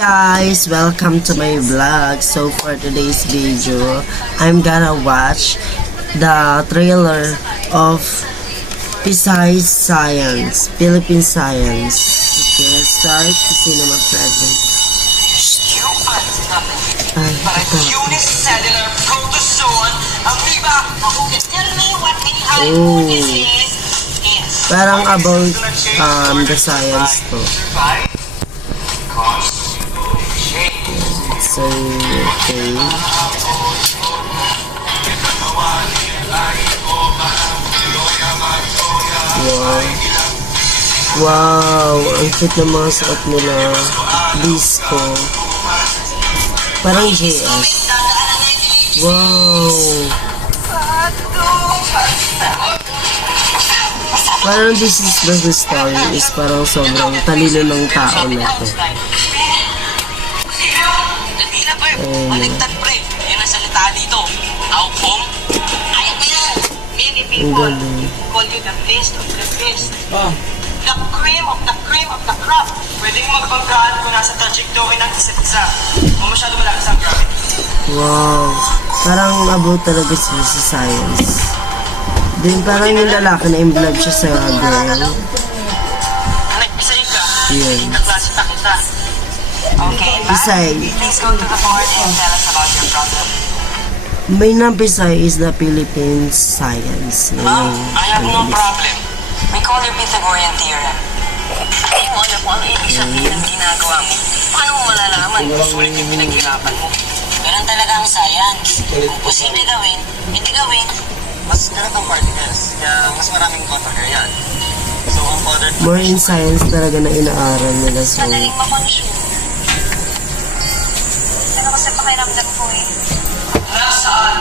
Guys, welcome to my vlog. So for today's video, I'm gonna watch the trailer of Pisay Science, Philippine Science. Okay, let's start the cinema present. You are nothing Ay, but a ito. unicellular protozoan amoeba. Tell me what the hypothesis is. Parang about the science to. So, okay. Wow. Wow, ang cute ng mga suot nila. Disco. Parang JS. Wow. Parang this is the story is parang sobrang talino ng tao na to. Baligtad pre, yun ang salita dito. Aupong, ayat mo yan. Many people call you the best of the best. The cream of the cream of the crop. Pwedeng magbanggaan kung nasa trajectory ng isa't isa. Kung masyado malakas ang gravity. Wow. Parang about talaga siya sa science. Then parang yung lalaki na in-vlog siya sa girl. Nag-Pisay ka, Yun. naklase pa kita. Okay, Pisay. please go to the board and tell us about your problem. May Pisay is the Philippine Science. Ma'am, I have no problem. We call you Pythagorean theorem. Ay mo alam kung ano ibig sabihin ng ginagawa mo. Paano mo malalaman kung sulit yung pinaghirapan mo? Ganun talaga ang science. Kung posible gawin, hindi gawin. Mas ganun ang particles, kaya mas maraming counter yan. So, ang powder... More in science talaga na inaaral nila. So, Madaling makonsume. Ano kasi pakiramdam ko eh. Nasaan?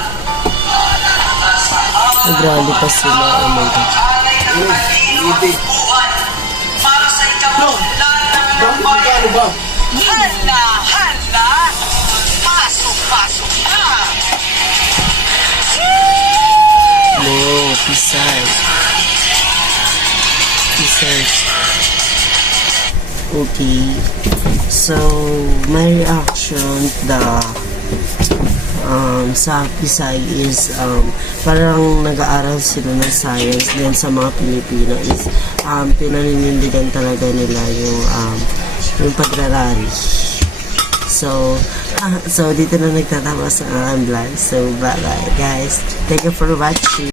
nag-rally pa sila. Oh my God. Para sa ikabulan ng bayan. Hala, hala! Pasok, pasok na! No, Pisay. Pisay. Okay. So, my reaction sa Pisay is parang nag-aaral sila ng science din sa mga Pilipino is pinaninindigan talaga nila yung pagrarally. So dito na nagtatapos ang aking vlog. So bye bye guys, thank you for watching.